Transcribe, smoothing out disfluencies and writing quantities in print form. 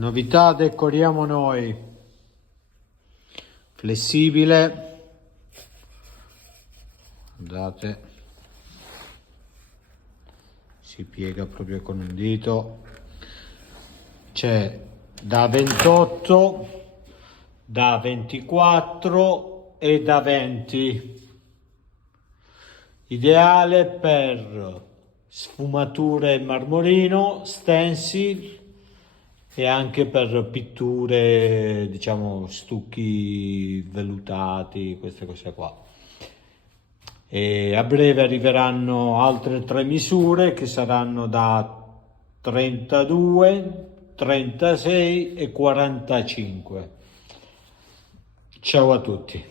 Novità decoriamo noi, flessibile, guardate, si piega proprio con un dito, c'è da 28, da 24 e da 20, ideale per sfumature in marmorino, stencil e anche per pitture, diciamo stucchi vellutati, queste cose qua. E a breve arriveranno altre 3 misure che saranno da 32, 36 e 45. Ciao a tutti.